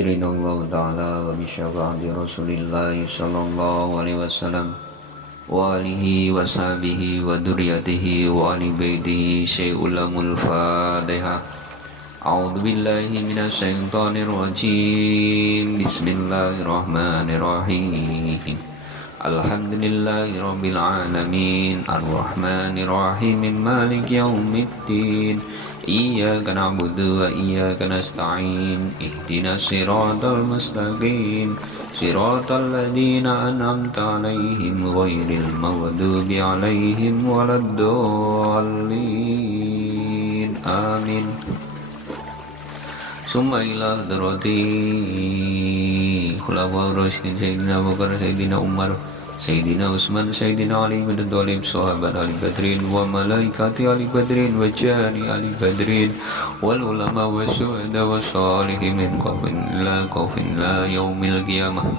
Ridallahu ta'ala wa bisyafa'ati Rasulillahi sallallahu alaihi wasallam wa alihi wa sahbihi wa duriyatihi wa ali baitihi syai'ulamul Fatihah. A'udzu billahi minasy syaithanir rajim. Bismillahirrahmanirrahim. Alhamdulillahi rabbil alamin arrahmanir rahim maliki yaumiddin. Iyyaka na'budu wa iyyaka nasta'in. Ihdinas siratal mustaqim. Siratal ladzina an'amta 'alaihim ghairil maghdubi 'alaihim waladdallin. Amin. Summa ila hadrati khulafaur rasyidin Sayyidina Abu Bakar, Sayyidina Umar, Sayyidina Utsman, Sayyidina Ali bin Abi Thalib, sahabat Ali Badrin wa malaikati Ali Badrin wa jani Ali Badrin wal ulama wa syuhada wa shalihin min qawmin la yaumil qiyamah.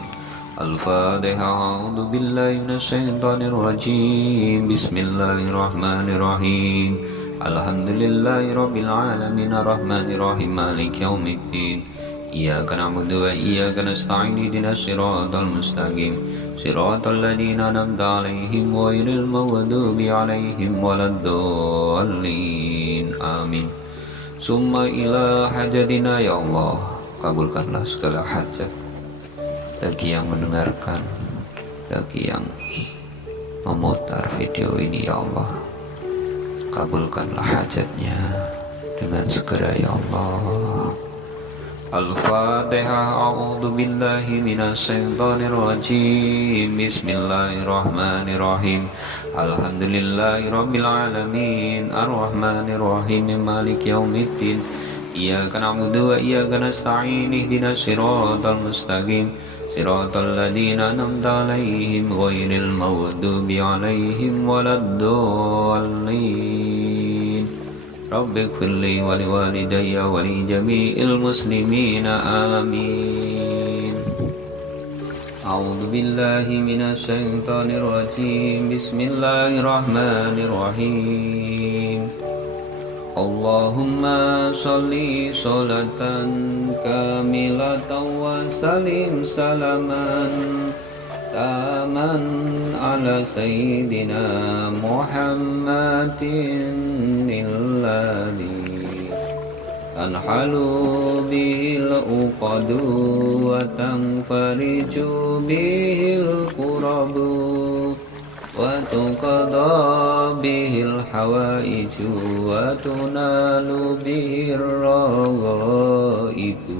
Al-Fatihah. A'udzu billahi minasy syaithanir rajim. Bismillahirrahmanirrahim. Alhamdulillahi rabbil alamin arrahmanir rahim maliki yaumiddin. Iyyaka na'budu wa iyyaka nasta'in. Ihdinas siratal mustaqim. Siratal ladzina an'amta 'alaihim ghairil maghdubi 'alaihim waladdallin. Amin. Summa ila hajatina, ya Allah, kabulkanlah segala hajat bagi yang mendengarkan, bagi yang memutar video ini, ya Allah. Kabulkanlah hajatnya dengan segera, ya Allah. Al-Fatihah. A'udzu billahi minasy syaithanir rajim. Bismillahirrahmanirrahim. Alhamdulillahi rabbil alamin arrahmanir rahim maliki yaumiddin. Iyyaka na'budu wa iyyaka nasta'in. Ihdinas siratal mustaqim. Siratal ladzina an'amta 'alaihim ghairil maghdubi 'alaihim waladdallin. Rabbi ighfirli wa liwalidayya wa li jami'il muslimina amin. A'udzu billahi minasy syaithanir rajim. Bismillahirrahmanirrahim. Allahumma sholli sholatan kamilatan wa salim salaman taman ala sayyidina Muhammadin alladhi tanhalu bihil uqadu wa tanfariju bihil qurabu wa tuqada bihil hawaiju wa tunalu bihir raghaibu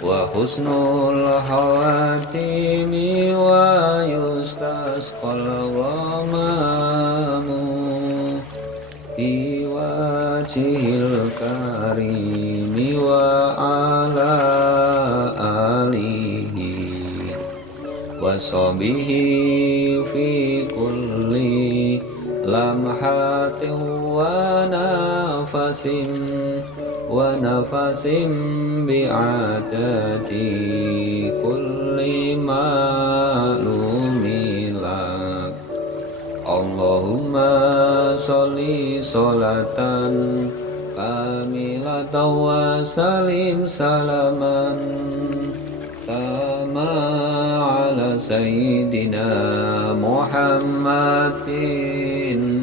wa husnul hawatimi wa yustasqal ghamamu bi wajhil karimi wa ala alihi wa sahbihi fi kulli lamhatin wa nafasim bi'adati kulli ma'lumin lak. Allahumma sholli sholatan kamilatan wa salim salaman tama ala sayyidina Muhammadin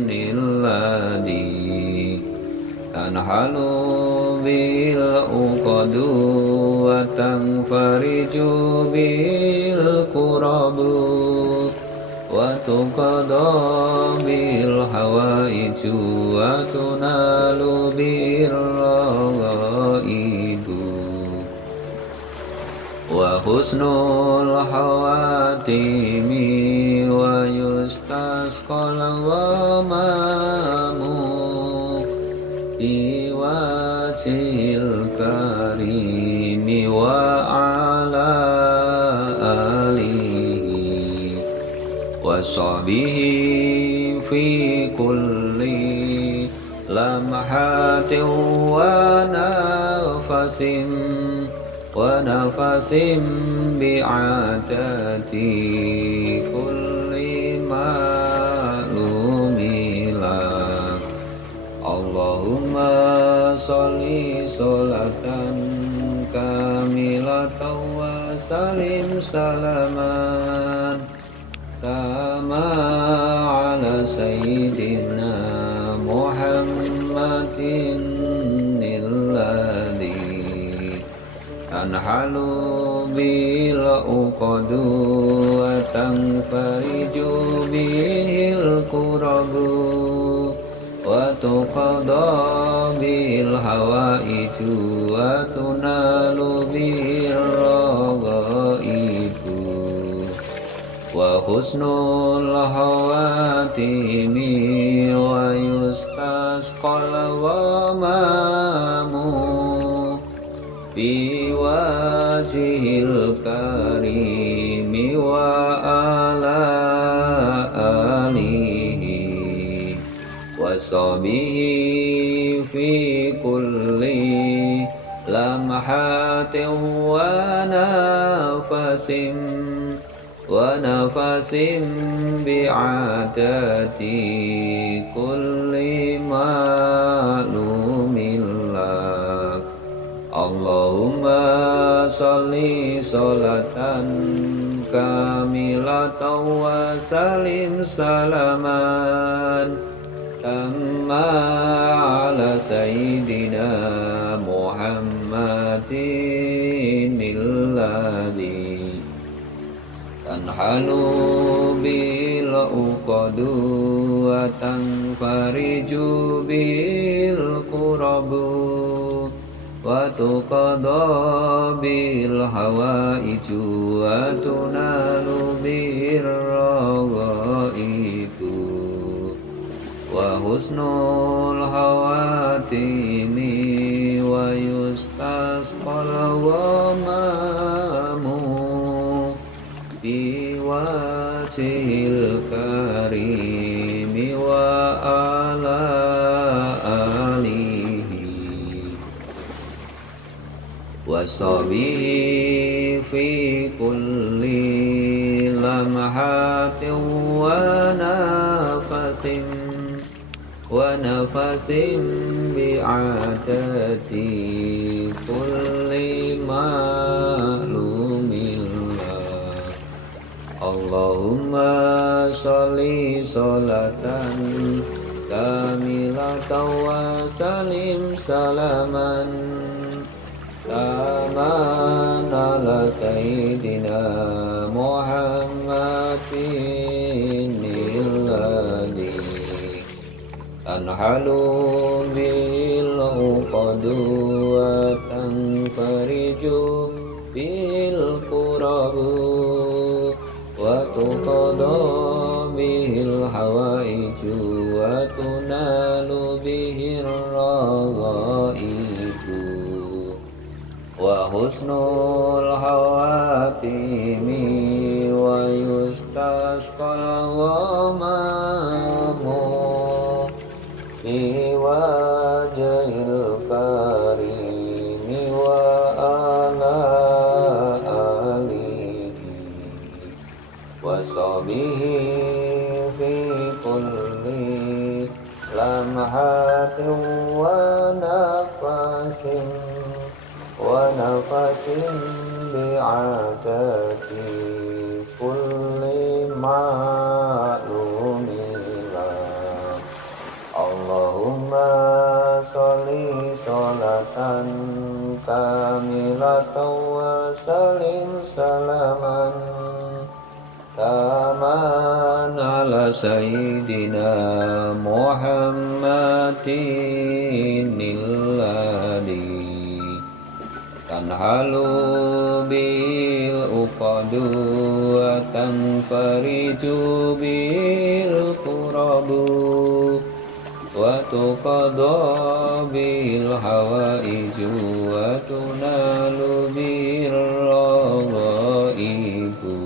alladhi tanhalu bil uqadu wa tanfariju bil qurabu wa tuqada bil hawaiju wa tunalu bir raghaibu wa husnul hawatimi wa yustasqal ghamamu bi wajhil karimi wa ala alihi wa sahbihi fi kulli lamhatin wa nafasim bi'adati kulli ma'lumin lak. Allahumma sholli sholatan kami salaman kama ala sayyidina Muhammadin alladhi tanhalu bil uqadu wa tanfariju bihil kurabu wa tuqada bil hawaiju wa tunalu bir raghaibu wa husnul hawatimi wa yustasqal ghamamu bi wajhil karimi wa ala alihi wa sahbihi fi kulli lamhatin wa nafasin bi'adati kulli ma'lumin lak. Allahumma sholli sholatan kamilatan wa salim salaman tamma ala sayyidina Muhammadin alladhi tanhalu bil uqadu wa tanfariju bil qurabu wa tuqada bil hawaiju wa tunalu bir raghaibu wa husnul hawatimi wa yustasqal ghamamu bi wajhil karimi wa ala alihi wa sahbihi fi kulli lamhatin wa nafasin bi'adati kulli ma'lumin lak. Allahumma sholli sholatan kamilatan wa salim salaman taman ala sayyidina Muhammadin alladhi tanhalu bil uqadu wa tanfariju bil qurabu wa tuqada bihil hawaiju wa tunalu bihir raghaibu wa husnul hawatimi wa yustasqal ghamamu bi wajhil karimi wa ala alihi wa sahbihi fi kulli lamhatin wa nafasin bi'adati kulli ma'lumin lak. Allahumma sholli sholatan kamilatan wa salim salaman taman ala sayyidina Muhammadin alladhi tanhalu bil uqadu wa tanfariju bil qurabu wa tuqada bil hawaiju wa tunalu bir raghaibu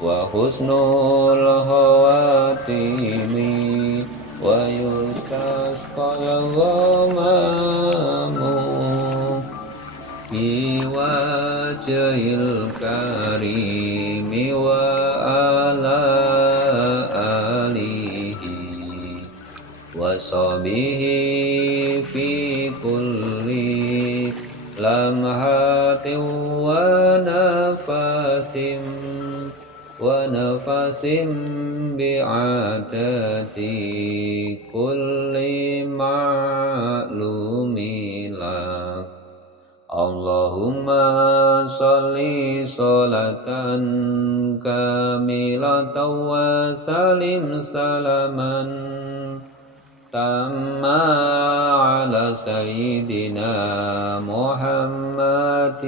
wa husnul hawatimi wa yustasqal ghamamu bi wajhil karimi wa ala alihi wa sahbihi fi kulli lamhatin wa nafasin ونفس بعدد كل معلوم لك اللهم صل صلاة كاملة وسلم سلاما تاما على سيدنا محمد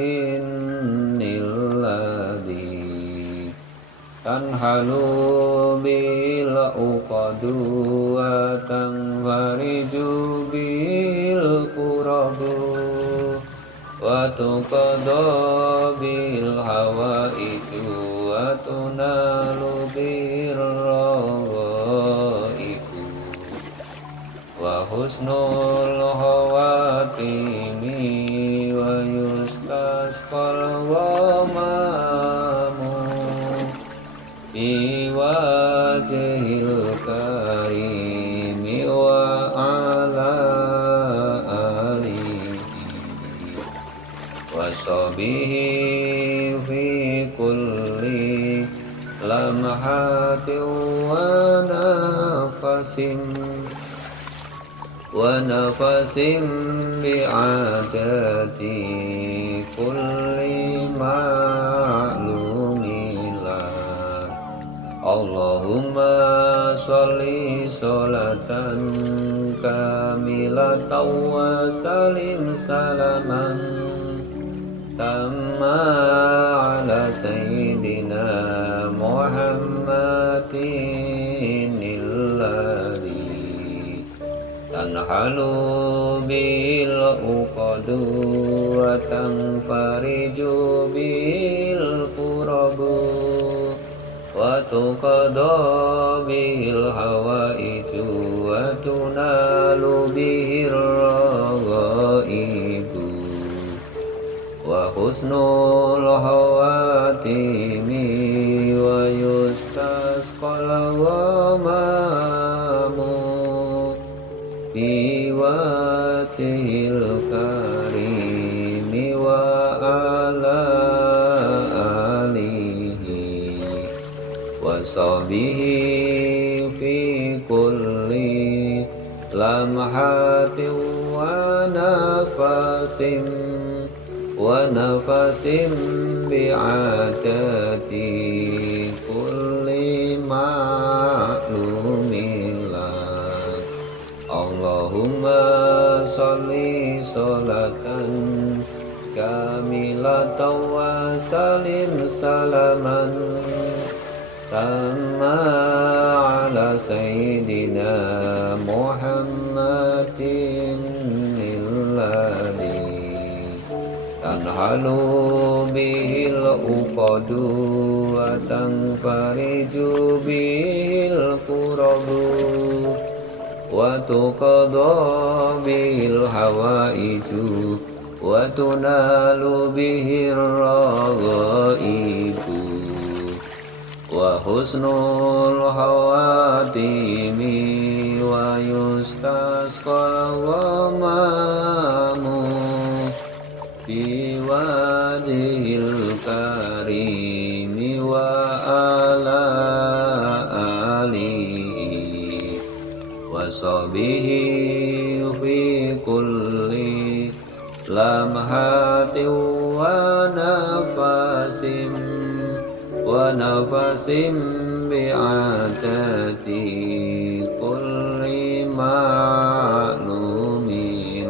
الذي تنحل بالعقد وتنفرج بالكرب وتقضى بالحوائج وتنال بالرغائب وحسن الخواتيم ويستسقى الغمام بوجه الكريم وعلى آله وصحبه في كل لمحة ونفس بعدد كل معلوم لك اللهم صل صلاة كاملة وسلم سلاما تاما على سيدنا محمد الذي تنحل بالعقد وتنفرج بالكرب وتقضى به الحوائج وتنال به الرغائب وحسن الخواتيم ويستسقى الغمام بوجه الكريم وعلى آله وصحبه في كل لمحة ونفس بعدد كل معلوم لك اللهم صل صلاة كاملة وسلم سلاما تاما على سيدنا محمد الذي تنحل به العقد وتنفرج به الكرب وتقضى به الحوائج وتنال به الرغائب وحسن الخواتيم ويستسقى الغمام بوجه الكريم وعلى آله وصحبه في كل لمحة ونفس بعدد كل معلوم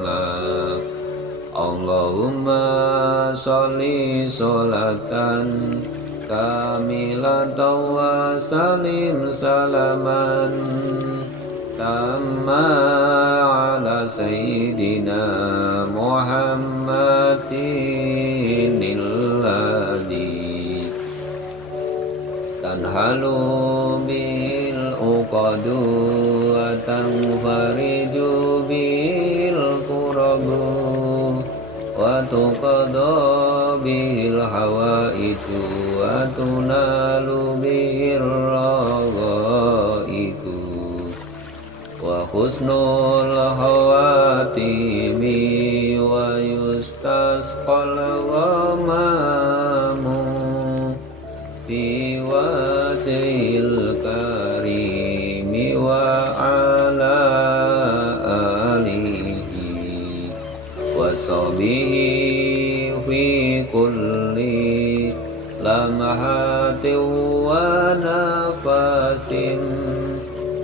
لك اللهم صل صلاة كاملة وسلم سلاما تاما على سيدنا محمد الذي تنحل به العقد وتنفرج به الكرب وتقضى به الحوائج وتنال به الرغائب وحسن الخواتيم ويستسقى الغمام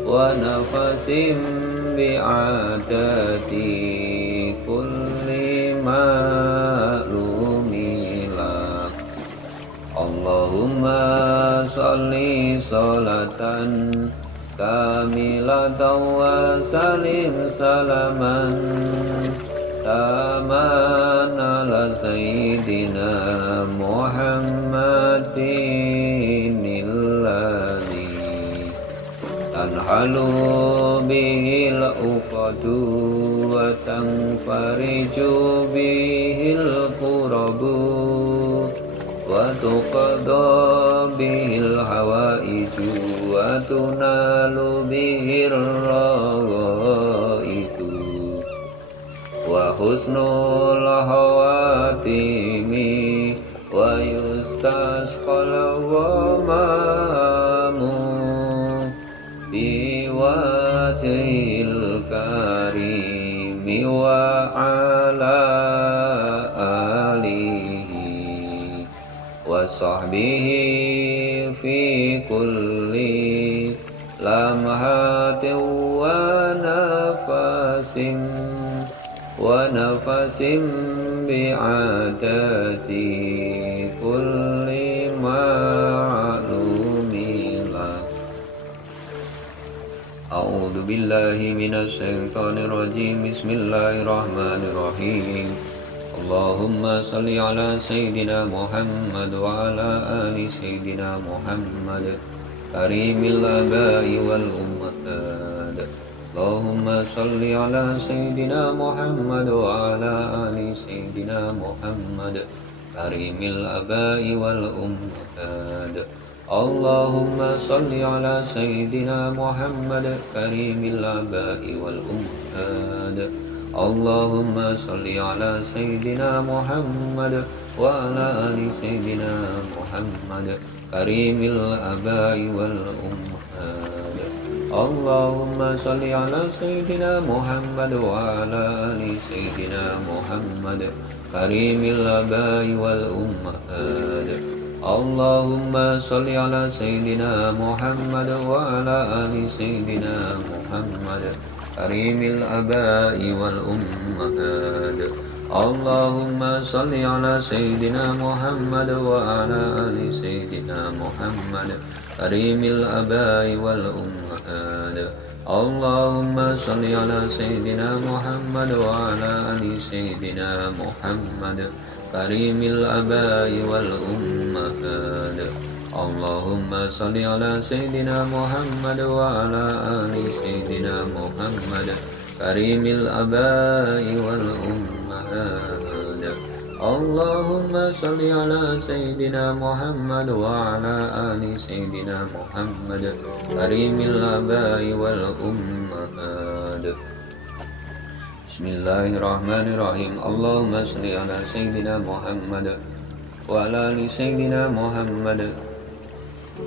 ونفس بعدد كل معلوم لك اللهم صل صلاة كاملة وسلم سلاما تاما على سيدنا محمد الذي تنحل به العقد وتنفرج به الكرب وتقضى به الحوائج وتنال به الرغائب وحسن الخواتم ويستسقى الغمام بوجه الكريم وعلى آله وصحبه في كل لمحة ونفس بعدد كل معلوم لك أعوذ بالله من الشيطان الرجيم بسم الله الرحمن الرحيم اللهم صل على سيدنا محمد وعلى آل سيدنا محمد كريم الآباء والأمهات اللهم صل على سيدنا محمد وعلى آل سيدنا محمد كريم الآباء والأمهات اللهم صل على سيدنا محمد كريم الآباء والأمهات اللهم صل على سيدنا محمد وعلى آل سيدنا محمد كريم الآباء والأمهات اللهم صل على سيدنا محمد وعلى آل سيدنا محمد كريم الآباء والأمهات اللهم صل على سيدنا محمد وعلى آل سيدنا محمد كريم الآباء والأمهات اللهم صل على سيدنا محمد وعلى آل سيدنا محمد كريم الآباء والأمهات اللهم صل على سيدنا محمد وعلى آل سيدنا محمد كريم الآباء والأمهات اللهم صل على سيدنا محمد وعلى آل سيدنا محمد كريم الآباء والأمهات اللهم صل على سيدنا محمد وعلى آل سيدنا محمد كريم الآباء والأمهات بسم الله الرحمن الرحيم اللهم صل على سيدنا محمد وعلى آل سيدنا محمد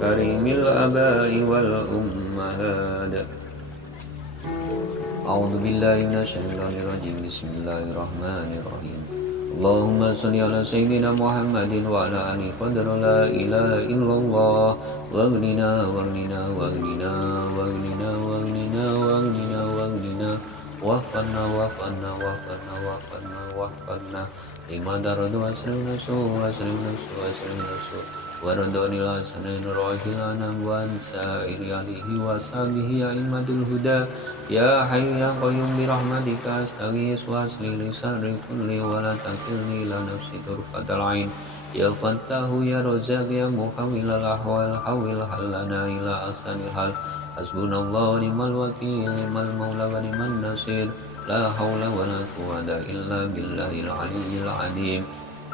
كريم الآباء والأمهات أعوذ بالله من الشيطان الرجيم بسم الله الرحمن الرحيم اللهم صل على سيدنا محمد وعلى آله قدر لا إله إلا الله واغننا واغننا واغننا واغننا واغننا واغننا واغننا وفقنا وفقنا وفقنا وفقنا وفقنا لما ترد واسرنا سوء واسرنا سوء واسرنا سوء وردوني الحسنين راحلنا وانسائر عليه وصحبه أئمة الهدى يا حي يا قيوم برحمتك أستغيث وأصلح لي شر كل ولا تكلني إلى نفسي طرفة العين يا فتاه يا رزاق يا محول الأحوال حول حلنا إلى أحسن الحال حسبنا الله ونعم الوكيل نعم المولى ونعم النصير لا حول ولا قوة إلا بالله العلي العظيم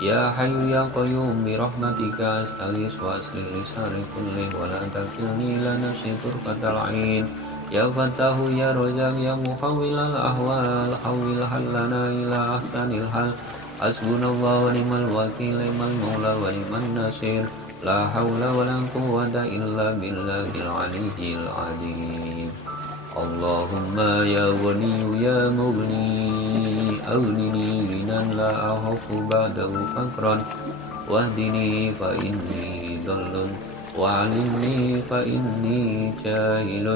يا حي يا قيوم برحمتك أستغيث وأصلح لي شر كل ولا تكلني إلى نفسي طرفة العين يا فتاه يا رزاق يا محول الأحوال حول حلنا إلى أحسن الحال حسبنا الله ونعم الوكيل نعم المولى ونعم النصير لا حول ولا قوة إلا بالله العلي العظيم اللهم يا غني يا مغني أغنني غنى لا أخاف بعده فقرا واهدني فإني ضل وعلمني فإني جاهل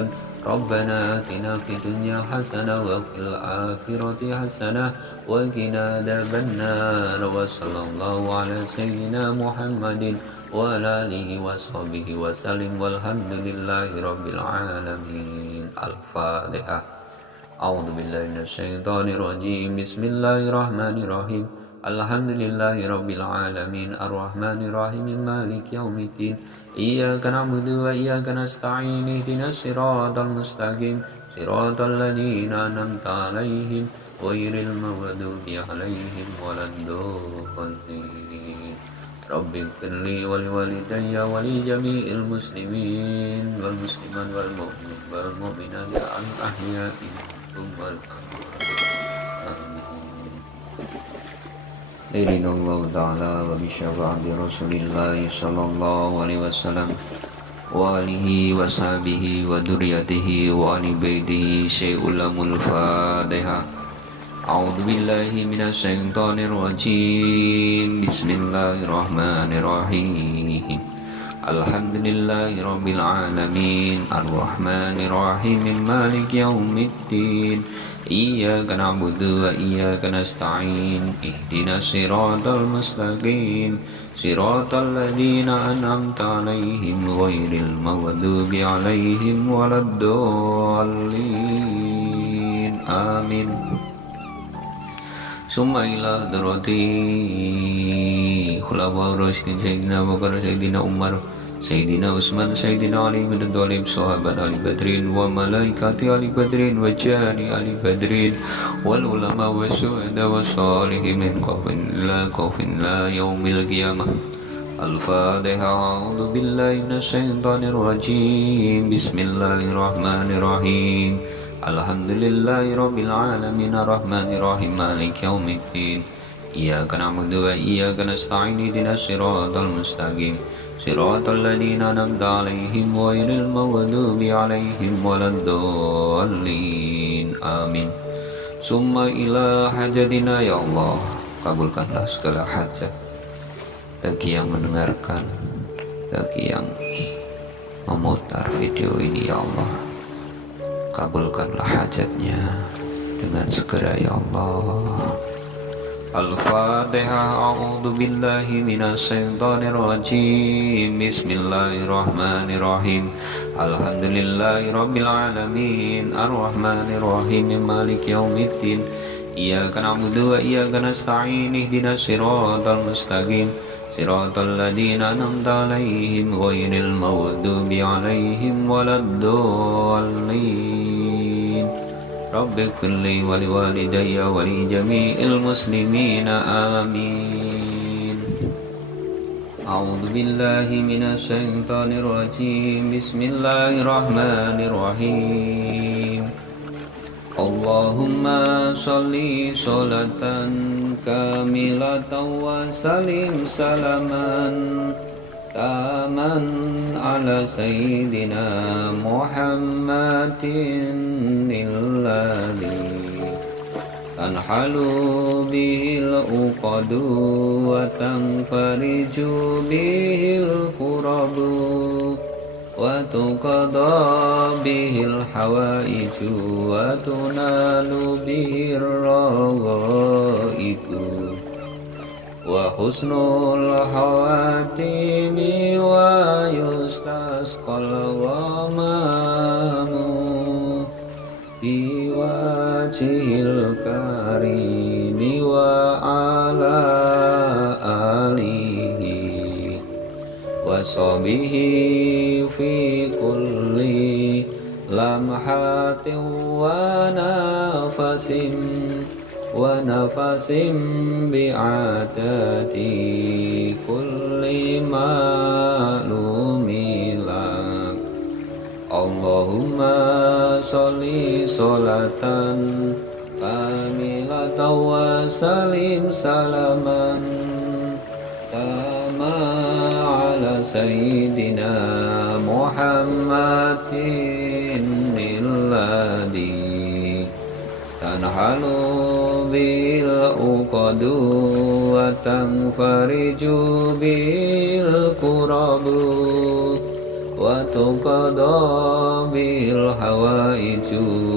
ربنا آتنا في الدنيا حسنة وفي الآخرة حسنة وقنا عذاب النار وصلى الله على سيدنا محمد وعلى آله وصحبه وسلم والحمد لله رب العالمين. الفاتحة. أعوذ بالله من الشيطان الرجيم. بسم الله الرحمن الرحيم. الحمد لله رب العالمين الرحمن الرحيم مالك يوم الدين إياك نعبد وإياك نستعين اهدنا الصراط المستقيم صراط الذين أنعمت عليهم غير المغضوب عليهم ولا الضالين. رب اغفر لي ولوالدي ولجميع المسلمين والمسلمات والمؤمنين والمؤمنات الأحياء منهم والأموات. آمين. لرضا الله تعالى وبشفاعة رسول الله صلى الله عليه وسلم وآله وصحبه وذريته وآل بيته شيء لم الفاتحة. أعوذ بالله من الشيطان الرجيم. بسم الله الرحمن الرحيم. الحمد لله رب العالمين الرحمن الرحيم مالك يوم الدين إياك نعبد وإياك نستعين اهدنا الصراط المستقيم صراط الذين أنعمت عليهم غير المغضوب عليهم ولا الضالين. آمين. ثم إلى حضرتي خلفاء الراشدين سيدنا أبو بكر سيدنا عمر سيدنا عثمان سيدنا علي بن أبي طالب صحابة آل بدر وملائكة آل بدر وجان آل بدر والعلماء والشهداء والصالحين من خوف لا يوم القيامة. الفاتحة. أعوذ بالله من الشيطان الرجيم. بسم الله الرحمن الرحيم. الحمد لله رب العالمين الرحمن الرحيم مالك يوم الدين إياك نعبد وإياك نستعين اهدنا الصراط المستقيم صراط الذين أنعمت عليهم غير المغضوب عليهم ولا الضالين. آمين. ثم إلى حاجتنا. Ya Allah, kabulkanlah segala hajat bagi yang mendengarkan, bagi yang memutar video ini. Ya Allah, kabulkanlah hajatnya dengan segera. Ya Allah. Al-Fatihah. A'udzu billahi minasyaitonir rajim. Bismillahirrahmanirrahim. Alhamdulillahi rabbil alamin arrahmanir rahim maliki yaumiddin iyyaka na'budu wa iyyaka nasta'in ihdinas siratal mustaqim siratal ladzina an'amta 'alaihim ghairil maghdubi 'alaihim waladdallin. Rabbi ighfirli wa liwalidayya wa li jami'il muslimina. Amin. A'udzu billahi minasy syaithanir rajim. Bismillahirrahmanirrahim. Allahumma sholli sholatan kamilatan wa salim salaman taman ala sayyidina Muhammadin alladhi tanhalu bihil uqadu wa tanfariju bihil qurabu wa tuqada bihil hawaiju wa tunalu bihir raghaibu wa husnul hawatimi wa yustasqal ghamamu bi wajhil karimi wa ala alihi wa sahbihi fi kulli lamhatin wa nafasin wa nafasim bi'adati kulli ma'lumilak. Allahumma sholli sholatan kamilatan wa salim salaman tama ala sayyidina Muhammadin alladhi tanhalu bil uqadu wa وتنفرج به الكرب وتقضى به الحوائج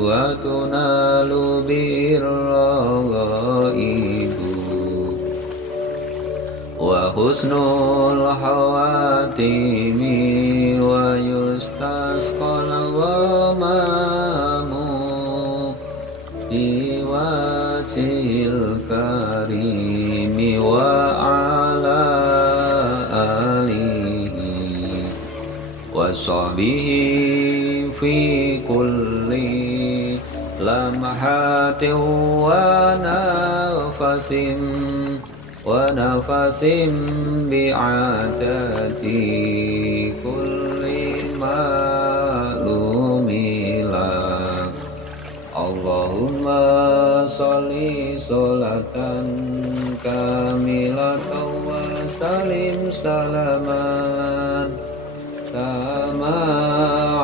وتنال به الرغائب وحسن الخواتيم ويستسقى الغمام بوجه الكريم وعلى آله وصحبه في كل لمحة ونفس بعدد كل معلوم لك اللهم صل صلاة كاملة وسلم سلاما كما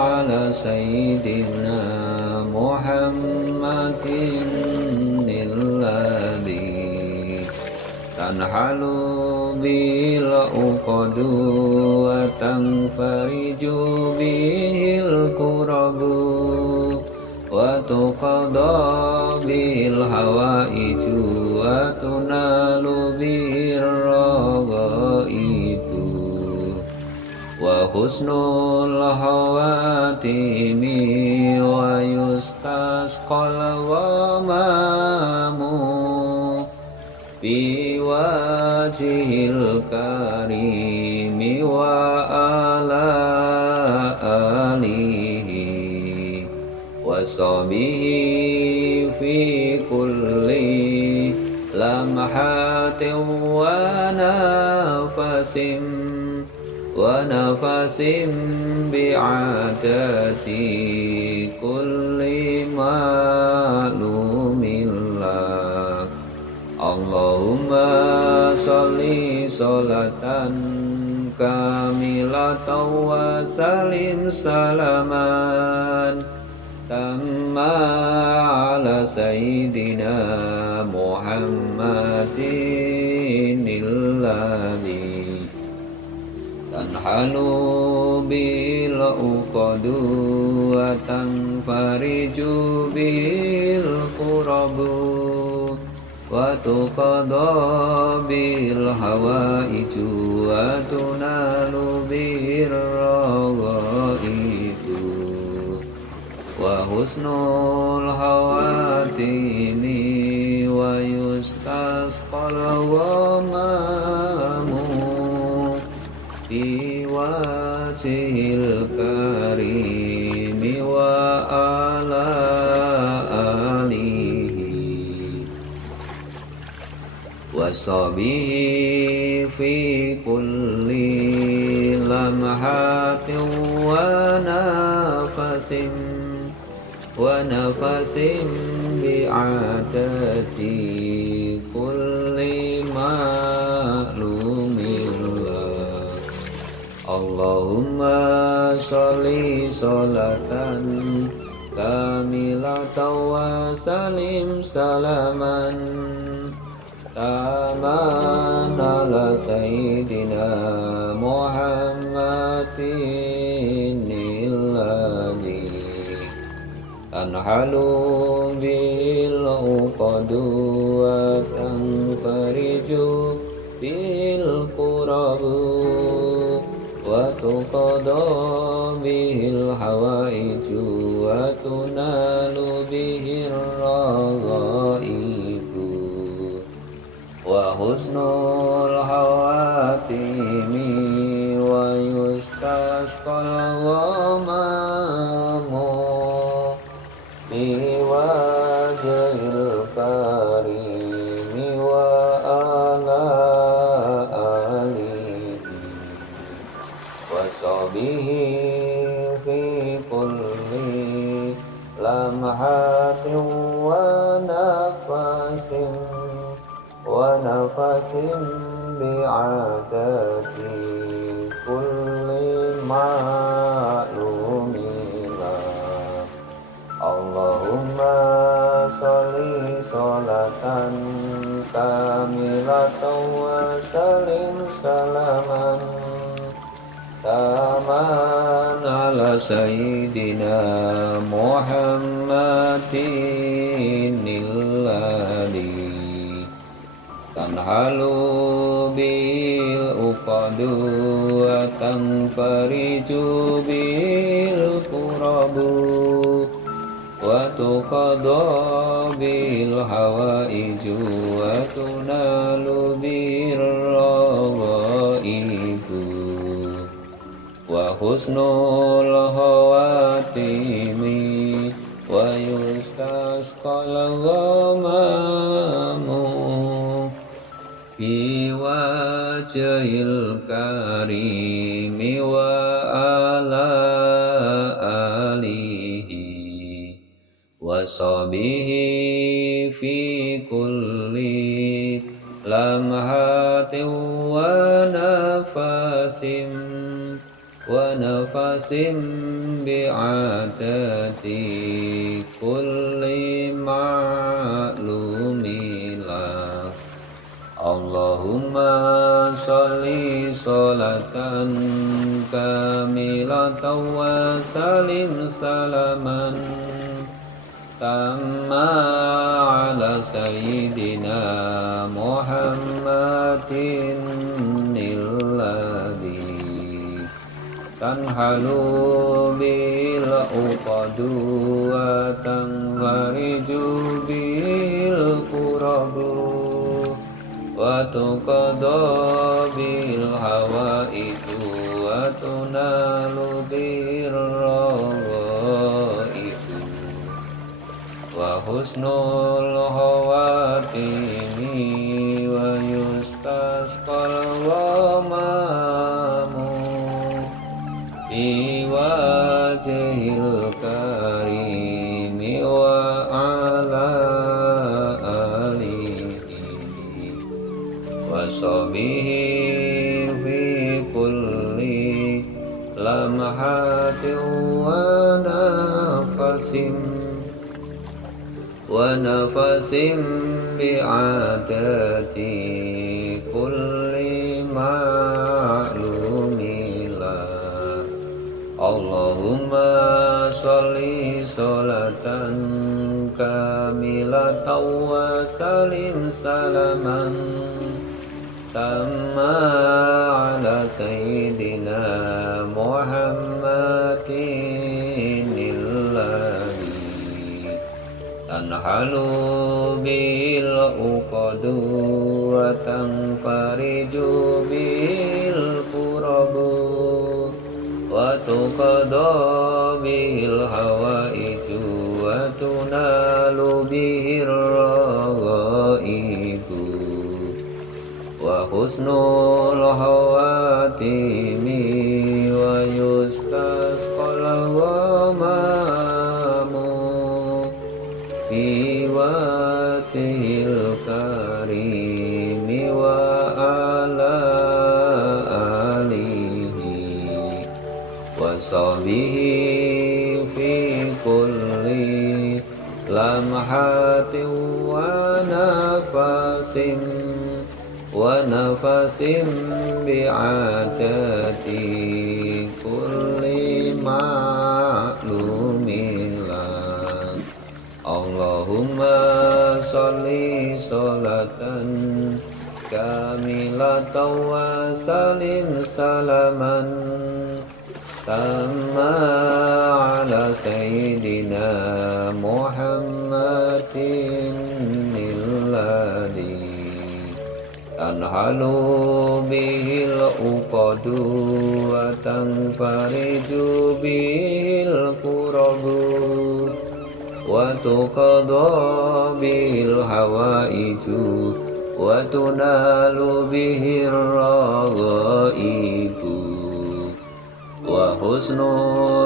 على سيدنا محمد الذي تنحل بالعقد وتنفرج به الكرب وتقضى به الحوائج وتنال به الرغائب وحسن الخواتيم ويستسقى الغمام بوجه الكريم وعلى آله وصحبه في كل لمحة ونفس بعدد كل معلوم لك اللهم صل صلاة كاملة وسلم سلاما تاما على سيدنا محمد الذي تنحل بالعقد وتنفرج به الكرب وتقضى به الحوائج وتنال به الرغائب وحسن الخواتيم ويستسقى الغمام بوجه الكريم وعلى آله وصحبه في كل لمحة ونفس بعدد كل معلوم لك اللهم صل صلاة كاملة وسلم سلاما تاما على سيدنا محمد الذي تنحل بالعقد وتنفرج بالكرب وتقضى به الحوائج وتنال به الرغائب وحسن الخواتيم ويستسقى الغمام بوجه الكريم وعلى آله وصحبه في كل لمحة ونفس بعدد كل معلوم لك اللهم صل صلاة كاملة على سيدنا محمد الذي تنحل به العقد وتنفرج به الكرب وتقضى به الحوائج وتنال به الرغائب وحسن الخواتم ويستسقى الغمام في وجه الكريم وعلى آله وصحبه في كل لمحة ونفس بعدد كل معلوم له اللهم صل صلاة كاملة وسلم سلاما تاما على سيدنا محمد الذي تنحل به العقد وتنفرج به الكرب وتقضى به الحوائج وتنال به الرغائب وحسن الخواتم ويستسقى الغمام في وجه الكريم وعلى آله وصحبه في كل لمحة ونفس بعدد كل معلوم له اللهم صل صلاة كاملة وسلم سلاما تاما على سيدنا محمد الذي تنحل به العقد وتنفرج به الكرب وتقضى به الحوائج وتنال به الرغائب وحسن الخواتم ويستسقى الغمام في وجه الكريم وعلى آله وصحبه في كل لمحة ونفس بعدد كل معلوم له اللهم صل صلاة كاملة وسلم سلاما تاما على سيدنا محمد الذي تنحل به العقد وتنفرج به الكرب وتقضى به الحوائج وتنال به الرغائب وحسن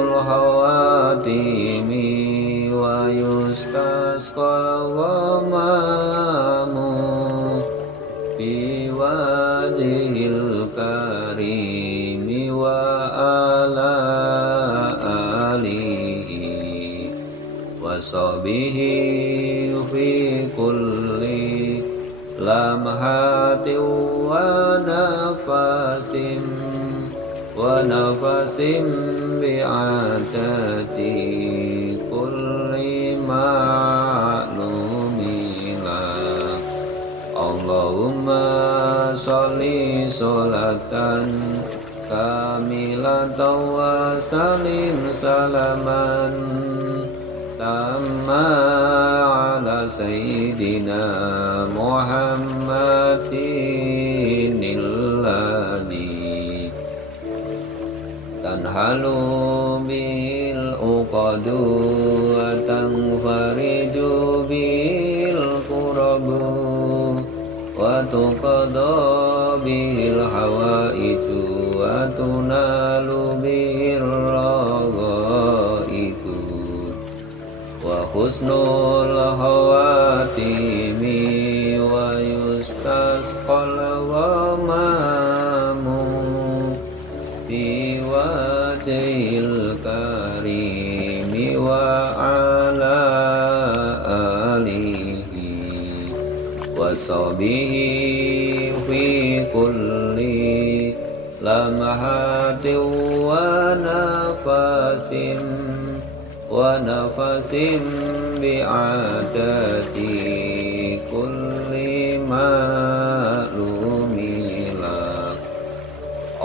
الخواتم ويستسقى الغمام في وجه الكريم وعلى آله وصحبه في كل لمحة ونفس ونفس بعدد كل معلوم لك اللهم صل صلاة كاملة وسلم سلاما تاما على سيدنا محمد الذي تنحل به العقد وتنفرج به الكرب وتقضى به الحوائج وتنال به الرغائب وحسن الخواتيم ويستسقى الغمام في وجه الكريم وعلى آله وصحبه في كل لمحة ونفس بعدد كل معلوم لك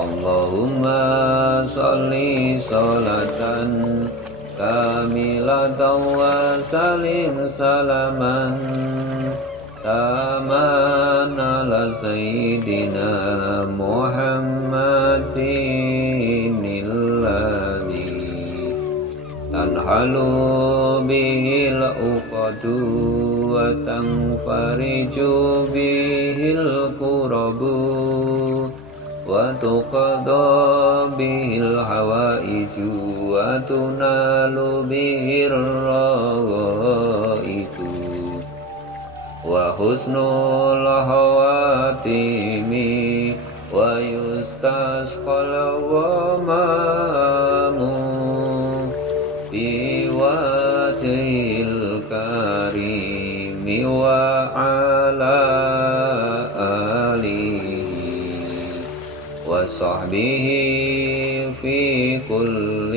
اللهم صل صلاة كاملة وسلم سلاما تاما على سيدنا محمد الذي تنحل به العقد وتنفرج به الكرب وتقضى به الحوائج وتنال به الرغائب وحسن الخواتيم ويستسقى الغمام في وجه الكريم وعلى آله وصحبه في كل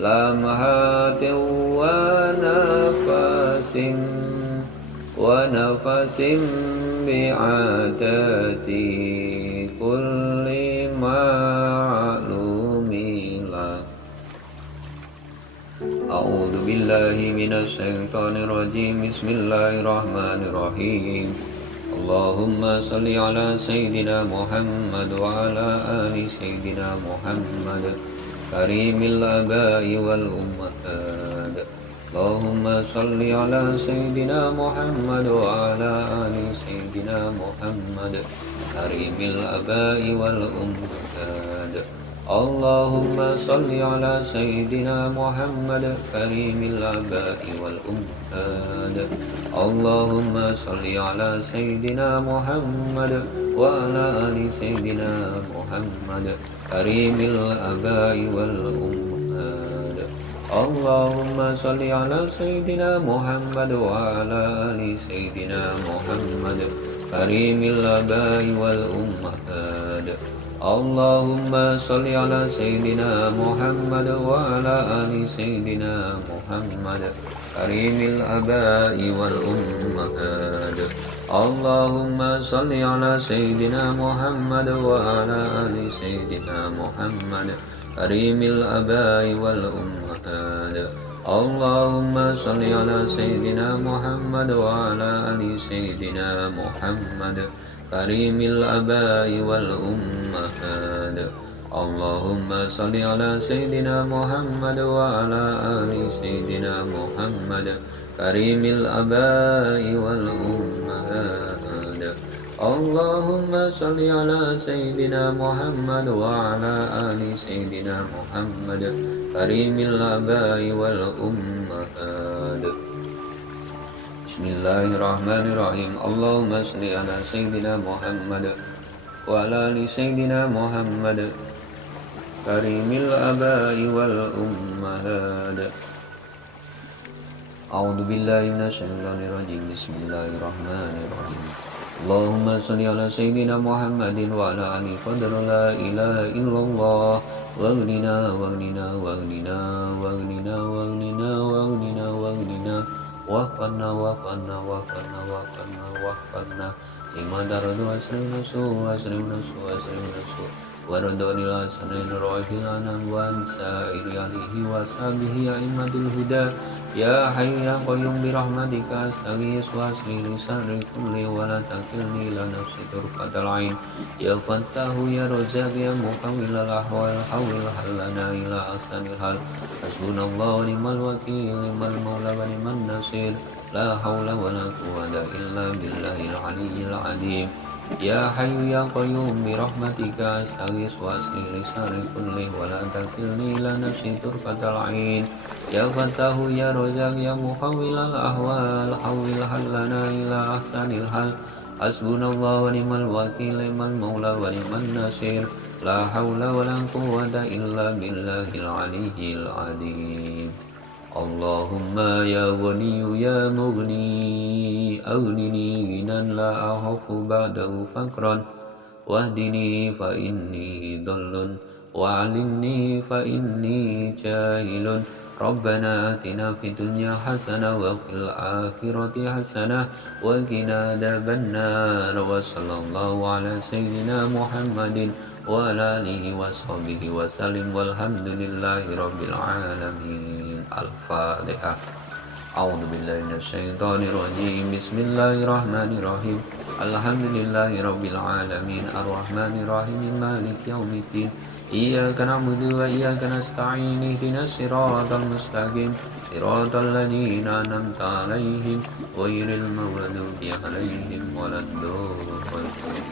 لمحة ونفس بعدد كل معلوم لك أعوذ بالله من الشيطان الرجيم بسم الله الرحمن الرحيم اللهم صل على سيدنا محمد وعلى آل سيدنا محمد كريم الآباء والأمهات اللهم صل على سيدنا محمد وعلى آل سيدنا محمد كريم الآباء والأمهات اللهم صل على سيدنا محمد كريم الآباء والأمهات اللهم صل على سيدنا محمد وعلى آل سيدنا محمد كريم الآباء والأمهات اللهم صل على سيدنا محمد وعلى آل سيدنا محمد كريم الآباء والأمهات اللهم صل على سيدنا محمد وعلى آل سيدنا محمد كريم الآباء والأمهات اللهم صل على سيدنا محمد وعلى آل سيدنا محمد كريم الآباء والأمهات اللهم صل على سيدنا محمد وعلى آل سيدنا محمد كريم الآباء والأمهات اللهم صل على سيدنا محمد وعلى آل سيدنا محمد كريم الآباء والأمهات اللهم صل على سيدنا محمد وعلى آل سيدنا محمد كريم الآباء والأمهات بسم الله الرحمن الرحيم اللهم صل على سيدنا محمد وعلى آل سيدنا محمد كريم الآباء والأمهات أعوذ بالله من الشيطان الرجيم بسم الله الرحمن الرحيم اللهم صل على سيدنا محمد وعلى آله قدر لا إله إلا الله واغننا واغننا واغننا واغننا واغننا واغننا واغننا واغفرنا واغفرنا واغفرنا واغفرنا واغفرنا لما درد واسرنا سوء واسرنا سوء واسرنا سوء وردوني الحسنين روح الأنام وانسائر عليه وصحبه أئمة الهدى يا حي يا قيوم برحمتك أستغيث وأصلح لي شر كله ولا تكلني إلى نفسي طرفة العين يا فتاه يا رزاق يا محول الأحوال حول حلنا إلى أحسن الحال حسبنا الله ونعم الوكيل نعم المولى ونعم النصير لا حول ولا قوة إلا بالله العلي العظيم يا حي يا قيوم برحمتك أستغيث وأصلح لي شر كله ولا تكلني إلى نفسي طرفة العين يا فتاه يا رزاق يا محول الأحوال حول حلنا إلى أحسن الحال حسبنا الله ونعم الوكيل نعم المولى ونعم النصير لا حول ولا قوة إلا بالله العلي العظيم اللهم يا غني يا مغني أغنني غنى لا أخاف بعده فقرا واهدني فإني ضل وعلمني فإني جاهل ربنا آتنا في الدنيا حسنة وفي الآخرة حسنة وقنا عذاب النار وصلى الله على سيدنا محمد وعلى آله وصحبه وسلم والحمد لله رب العالمين الفاتحة أعوذ بالله من الشيطان الرجيم بسم الله الرحمن الرحيم الحمد لله رب العالمين الرحمن الرحيم مالك يوم الدين إياك نعبد وإياك نستعين اهدنا الصراط المستقيم صراط الذين أنعمت عليهم غير المغضوب عليهم ولا الضالين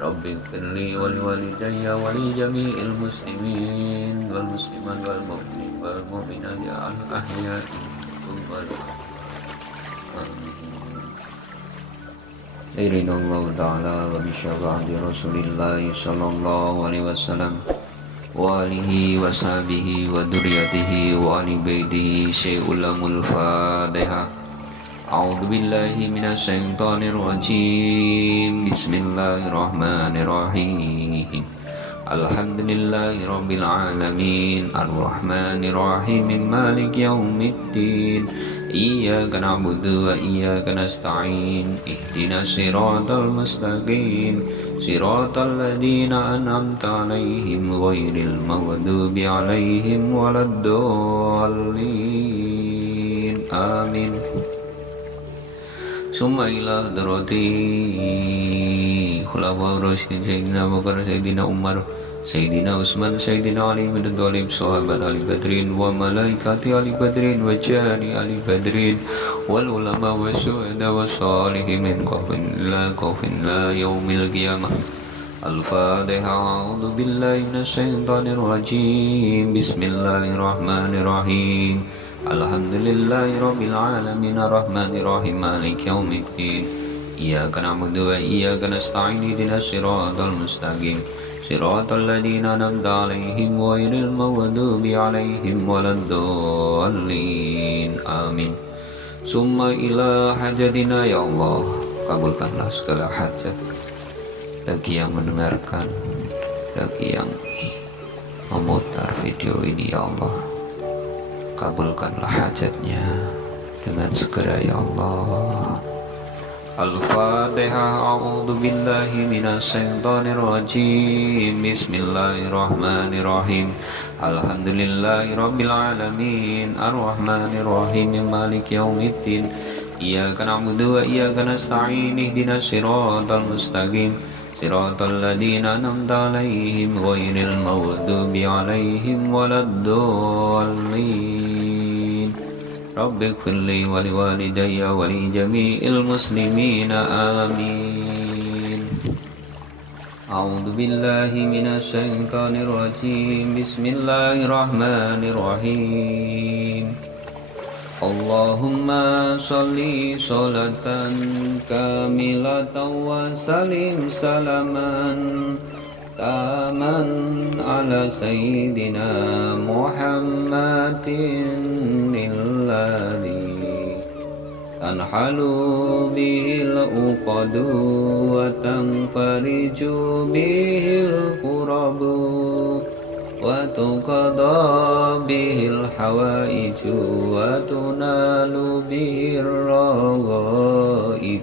رب اغفر لي ولوالدي ولجميع المسلمين والمسلمات والمؤمنين والمؤمنات الأحياء منهم والأموات آمين رضي الله تعالى وبشفاعة رسول الله صلى الله عليه وسلم وآله وصحبه وذريته وآل بيته شيء لم الفاتحة أعوذ بالله من الشيطان الرجيم بسم الله الرحمن الرحيم الحمد لله رب العالمين الرحمن الرحيم مالك يوم الدين إياك نعبد وإياك نستعين اهدنا الصراط المستقيم صراط الذين أنعمت عليهم غير المغضوب عليهم ولا الضالين آمين ثم إلى حضرتي خلفاء الراشدين سيدنا أبو بكر سيدنا عمر سيدنا عثمان سيدنا علي بن أبي طالب صحابة علي بدر وملائكة علي بدر وجاني علي بدر والعلماء والشهداء والصالحين من خوف لا يوم القيامة الفاتحة أعوذ بالله من الشيطان الرجيم بسم الله الرحمن الرحيم الحمد لله رب العالمين الرحمن الرحيم مالك يوم الدين إياك نعبد وإياك نستعين اهدنا الصراط المستقيم صراط الذين أنعمت عليهم غير المغضوب عليهم ولا الضالين آمين ثم إلى حاجتنا ya Allah kabulkanlah segala hajat bagi yang mendengarkan, bagi yang memutar video ini ya Allah, kabulkanlah hajatnya dengan segera ya Allah. Al-Fatihah. A'udzu billahi minasyaitonir rajim. Bismillahirrahmanirrahim. Alhamdulillahirabbil alamin. Arrahmanir rahim. Maliki yaumiddin. Iyyaka na'budu wa iyyaka nasta'in. Ihdinas siratal mustaqim. Siratal ladzina an'amta 'alaihim ghairil maghdubi 'alaihim waladdallin. رب اغفر لي ولوالدي ولجميع المسلمين آمين أعوذ بالله من الشيطان الرجيم بسم الله الرحمن الرحيم اللهم صل صلاة كاملة وسلم سلاما تاما على سيدنا محمد الذي تنحل به العقد وتنفرج به الكرب وتقضى به الحوائج وتنال به الرغائب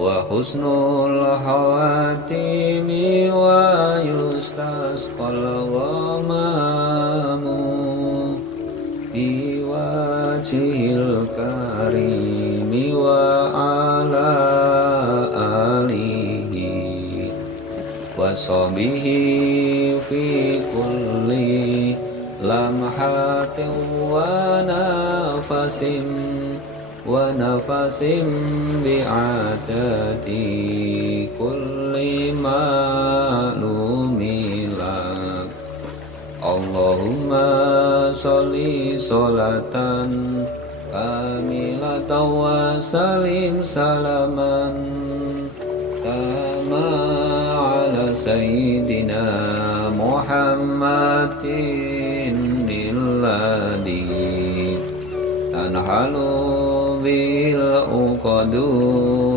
وحسن الخواتيم ويستسقى الغمام بوجه الكريم وعلى آله وصحبه في كل لمحة ونفس بعدد كل معلوم لك اللهم صل صلاة كاملة وسلم سلاما تاما على سيدنا محمد الذي تنحل به العقد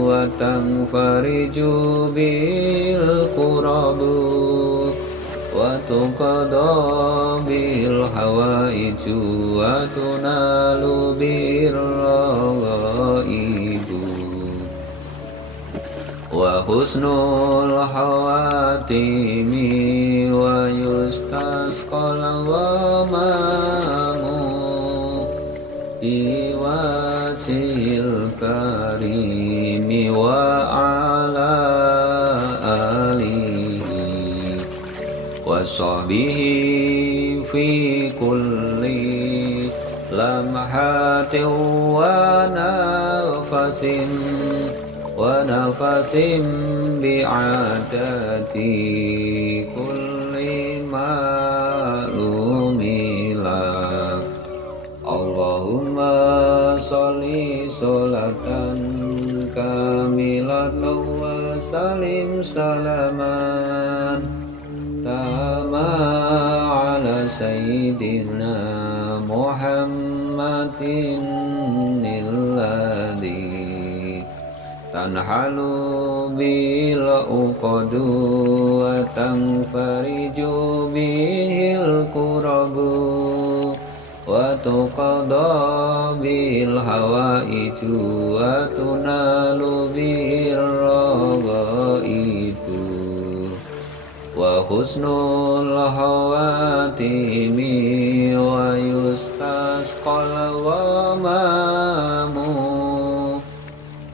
وتنفرج به الكرب وتقضى به الحوائج وتنال به الرغائب وحسن الخواتيم ويستسقى الغمام بوجه الكريم وعلى آله وصحبه في كل لمحة ونفس بعدد كل معلوم لك اللهم صل صلاة كاملة وسلم سلاما تاما على سيدنا محمد الذي تنحل به العقد وتنفرج به الكرب وتقضى به الحوائج وتنال به الرغائب وحسن الخواتيم ويستسقى الغمام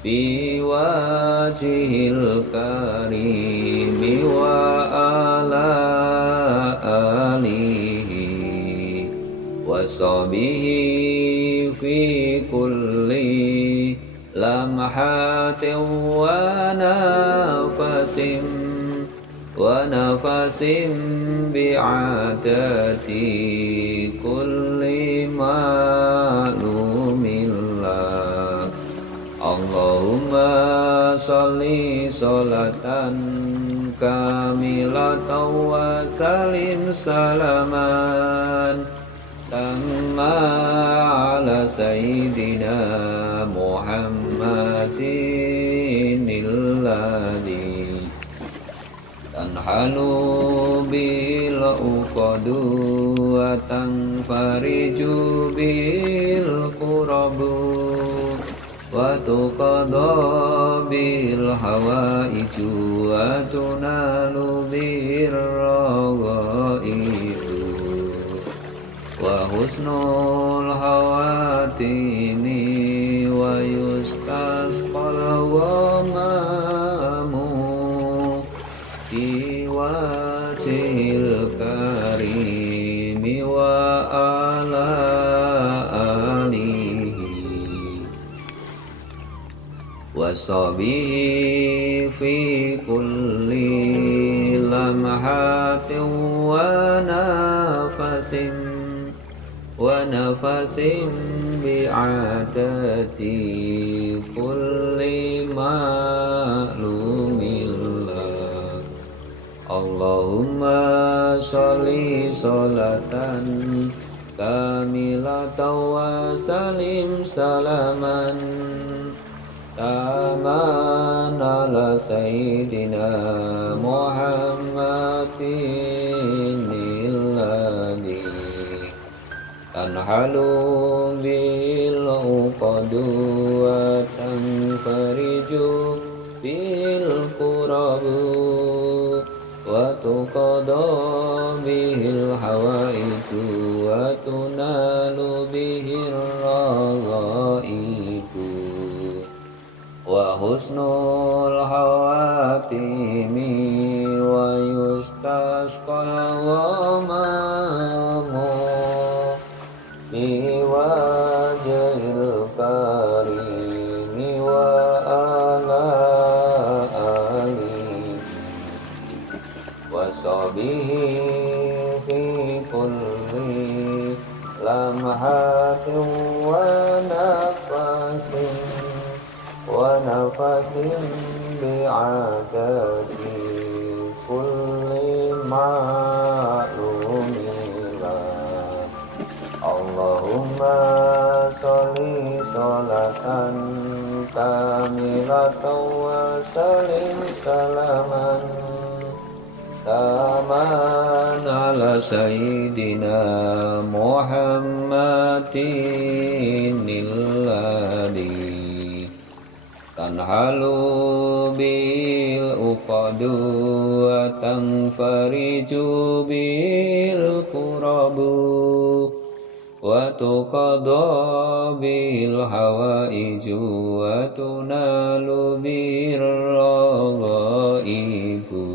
بوجه الكريم وعلى آله وصحبه في كل لمحة ونفس بعدد كل معلوم لك اللهم صل صلاة كاملة وسلم سلاما تاما على سيدنا محمد الذي تنحل به العقد وتنفرج به الكرب وتقضى به الحوائج وتنال به الرغائب وحسن الخواتيم ويستسقى الغمام بوجه الكريم وعلى آله وصحبه في كل لمحة ونفس بعدد كل معلوم لك اللهم صل صلاة kamilatan wa salim salaman taman ala sayyidina Muhammadin alladhi tanhalu bil uqadu wa tanfariju bil qurabu wa tuqada bihil hawaitu wa tunalu bihir raghaibu wa husnul hawatimi wa yustasqal ghamamu biwajhil karimi wa ala alihi wa sahbihi fi kulli lamhatin wa nafasin bi'adadi kulli ma'lumin. Allahumma sholli sholatan kamilatan wa salim salaman taman ala sayyidina Muhammadin alladhi tanhalu bil uqadu wa tanfariju bil qurabu wa tuqada bil hawaiju wa tunalu bir raghaibu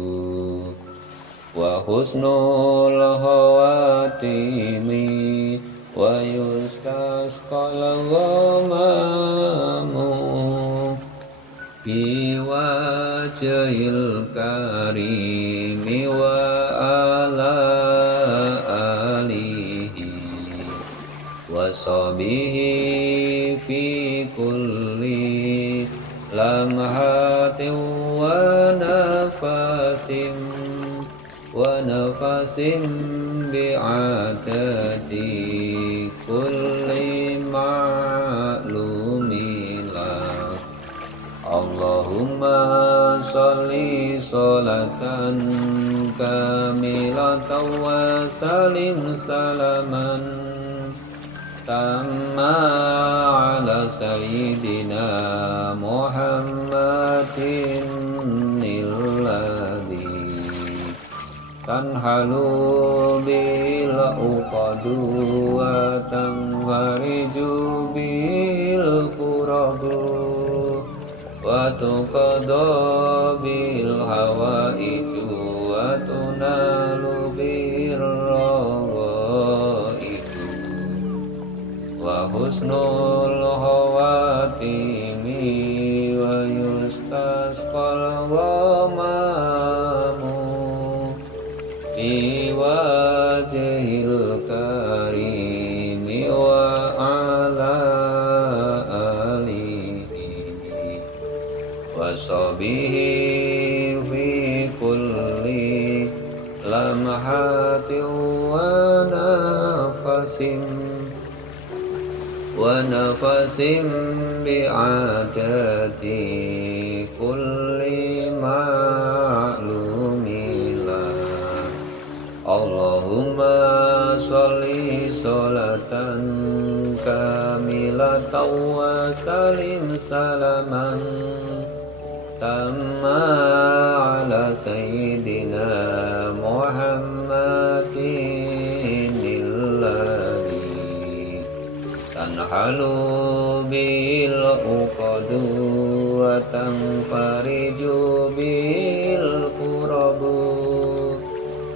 wa husnul hawatimi wa yustasqal ghamamu bi wajhil karimi wa ala alihi wa sahbihi fi kulli lamhatin wa nafasin bi'adadi kulli ma'lumin. Allahumma sholli sholatan kamilatan wa salim salaman tamma ala sayyidina Muhammadin alladhi tanhalu bil uqadu wa tanfariju bil qurabu wa tuqada bil hawaiju wa tunalu bir raghaibu wa husnul hawatimi wa yustasqal ghamamu bi wajhil karimi wa ala wa sahbihi fi kulli lamhatin wa nafasin bi'adadi kulli ma'lumin. Allahumma sholli sholatan kamilatan wa salim salaman tamma ala sayyidina Muhammadin alladhi tanhalu bil uqadu wa tanfariju bil qurabu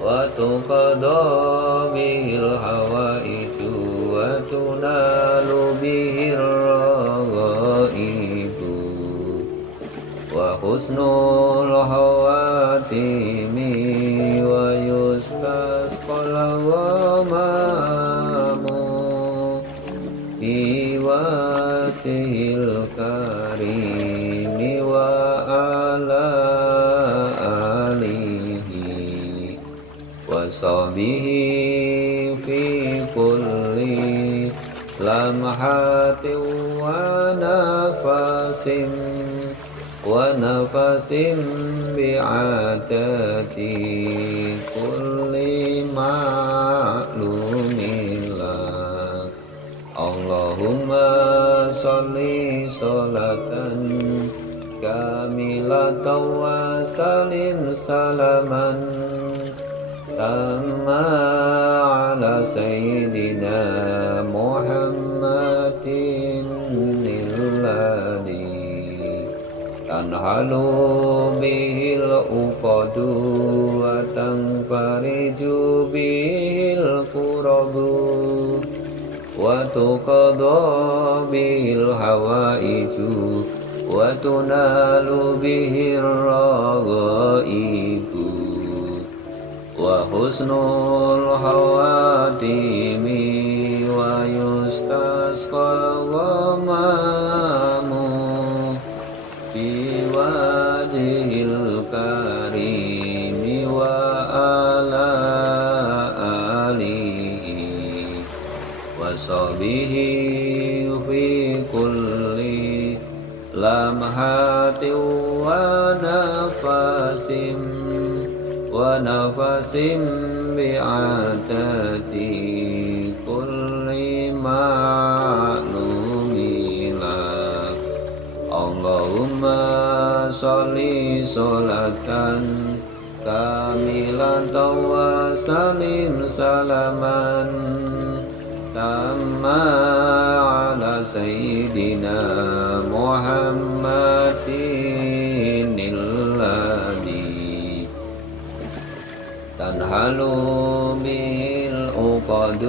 wa tuqada bil hawaiju wa tunalu bihir raghaibu wa husnul hawatimi wa yustasqal ghamamu bi wajhil karimi wa ala alihi wa sahbihi في كل لمحة ونفس بعدد كل معلوم لك اللهم صل صلاة كاملة وسلم سلاما تاما على سيدنا محمد الذي تنحل به العقد وتنفرج به الكرب وتقضى به الحوائج وتنال به الرغائب وحسن الخواتيم ويستسقى الغمام بوجه الكريم وعلى آله وصحبه في كل لمحة ونفس بعدد كل معلوم لك اللهم صل صلاة كاملة وسلم سلاما تاما على سيدنا محمد الذي تنحل به العقد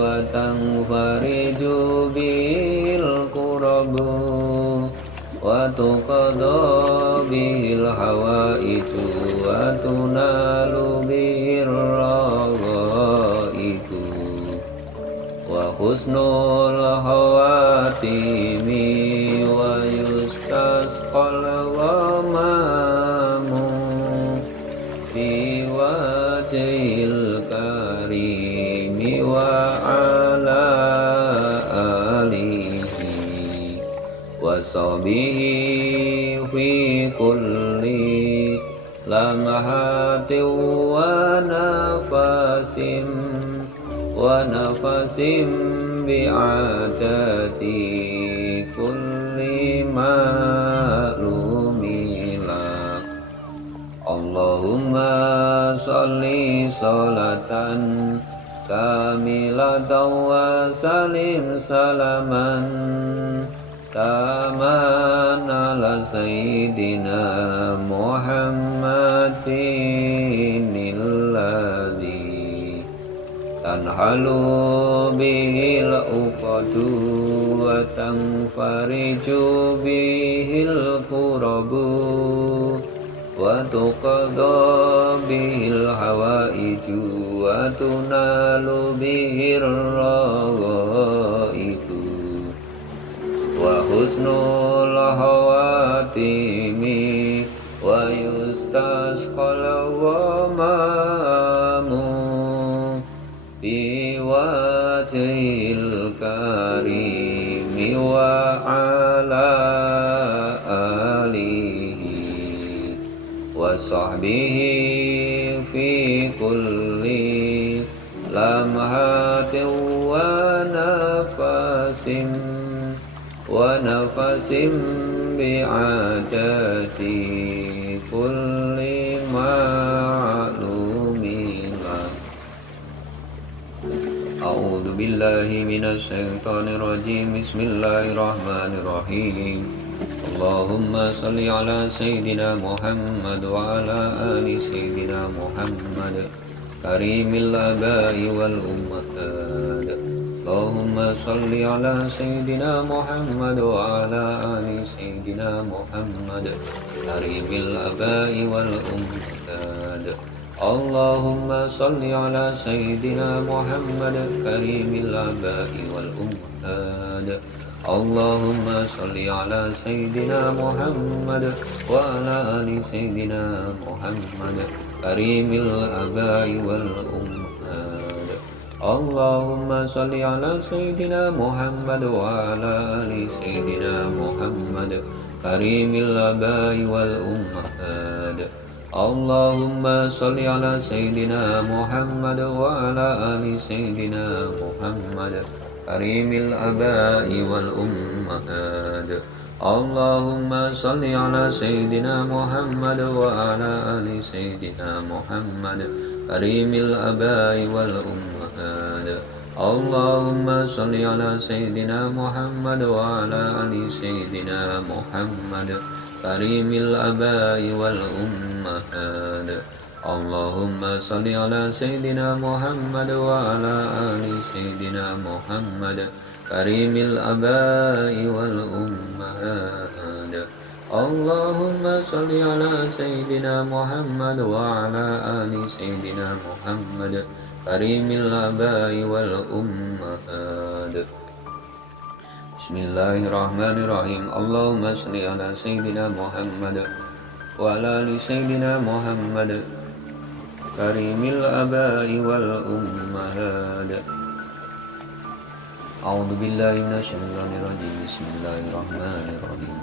وتنفرج به الكرب وتقضى به الحوائج وتنال به الرغائب وحسن الخواتيم ويستسقى الغمام في وجه الكريم وعلى آله وصحبه في كل لمحة ونفس بعدد كل معلوم لك اللهم صل صلاة كاملة وسلم سلاما تاما على سيدنا محمد الذي تنحل به العقد وتنفرج به الكرب وتقضى به الحوائج وتنال به الرغائب وحسن الخواتيم ويستسقى الغمام بوجه الكريم وعلى آله وصحبه في كل لمحة ونفس بعدد كل معلوم لك أعوذ بالله من الشيطان الرجيم بسم الله الرحمن الرحيم اللهم صل على سيدنا محمد وعلى آل سيدنا محمد كريم الآباء والأمهات اللهم صل على سيدنا محمد وعلى آل سيدنا محمد كريم الآباء والأمهات اللهم صل على سيدنا محمد كريم الآباء والأمهات اللهم صل على سيدنا محمد وعلى آل سيدنا محمد كريم الآباء والأمهات اللهم صل على سيدنا محمد وعلى آل سيدنا محمد كريم الآباء والأمهات. اللهم صل على سيدنا محمد وعلى آل سيدنا محمد كريم الآباء والأمهات. اللهم صل على سيدنا محمد وعلى آل سيدنا محمد كريم الآباء والأمهات. اللهم صل على سيدنا محمد وعلى آل سيدنا محمد كريم الآباء والأمهات. اللهم صل على سيدنا محمد وعلى آل سيدنا محمد كريم الآباء والأمهات. اللهم صل على سيدنا محمد وعلى آل سيدنا محمد كريم الآباء والأمهات. بسم الله الرحمن الرحيم. اللهم صل على سيدنا محمد وعلى آل سيدنا محمد كريم الآباء والأمهات. أعوذ بالله من الشيطان الرجيم. بسم الله الرحمن الرحيم.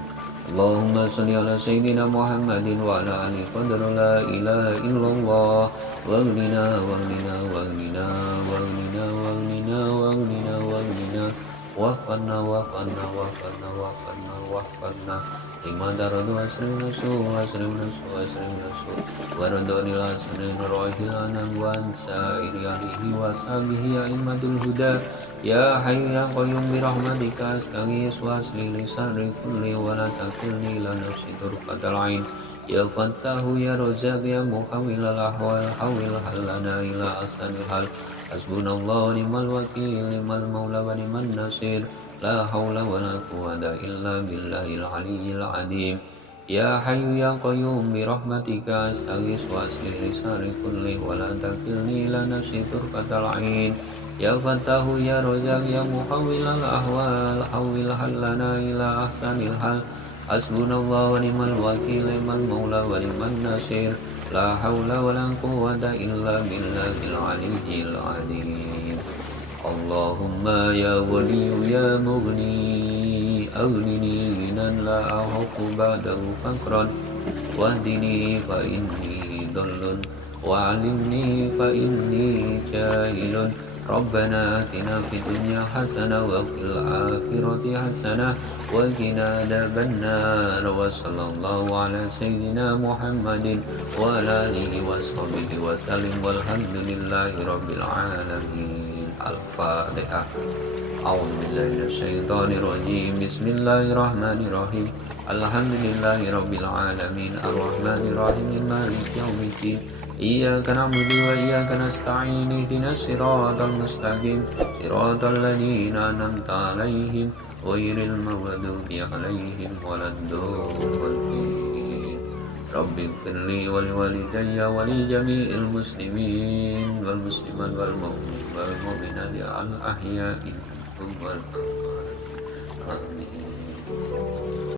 اللهم صل على سيدنا محمد وعلى آله قدر لا إله إلا الله واغننا واغننا واغننا واغننا واغننا واغننا واغننا واغفرنا واغفرنا واغفرنا واغفرنا واغفرنا لما درد واسرم نسوء واسرم نسوء واسرم نسوء وردوني الأسرين روحي الأنام وانسائر عليه وصحبه أئمة الهدى. يا حي يا قيوم برحمتك أستغيث وأصلح لي شر كلي ولا تكلني إلى نفسي طرفة العين. يا فتاح يا رزاق يا محول الأحوال حول حلنا إلى أحسن الحال. حسبنا الله ونعم الوكيل نعم المولى ونعم النصير. لا حول ولا قوة إلا بالله العلي العظيم. يا حي يا قيوم برحمتك أستغيث وأصلح لي شر كلي ولا تكلني إلى نفسي طرفة العين. يا فتاح يا رزاق يا محول الأحوال حول حلنا إلى أحسن الحال. حسبنا الله ونعم الوكيل نعم المولى ونعم النصير. لا حول ولا قوة إلا بالله العلي العظيم. اللهم يا ولي يا مغني أغنني غنى لا أحق بعده فقرا واهدني فإني ضل وعلمني فإني جاهل. ربنا آتنا في الدنيا حسنة وفي الآخرة حسنة وقنا عذاب النار. وصلى الله على سيدنا محمد وعلى آله وصحبه وسلم والحمد لله رب العالمين. الفاتحة. أعوذ بالله من الشيطان الرجيم. بسم الله الرحمن الرحيم. الحمد لله رب العالمين الرحمن الرحيم مالك يوم الدين. إياك نعبد وإياك نستعين اهدنا الصراط المستقيم صراط الذين أنعمت عليهم غير المغضوب عليهم ولا الضالين. رب اغفر لي ولوالدي ولجميع المسلمين والمسلمات والمؤمنين والمؤمنات الأحياء منهم والأموات.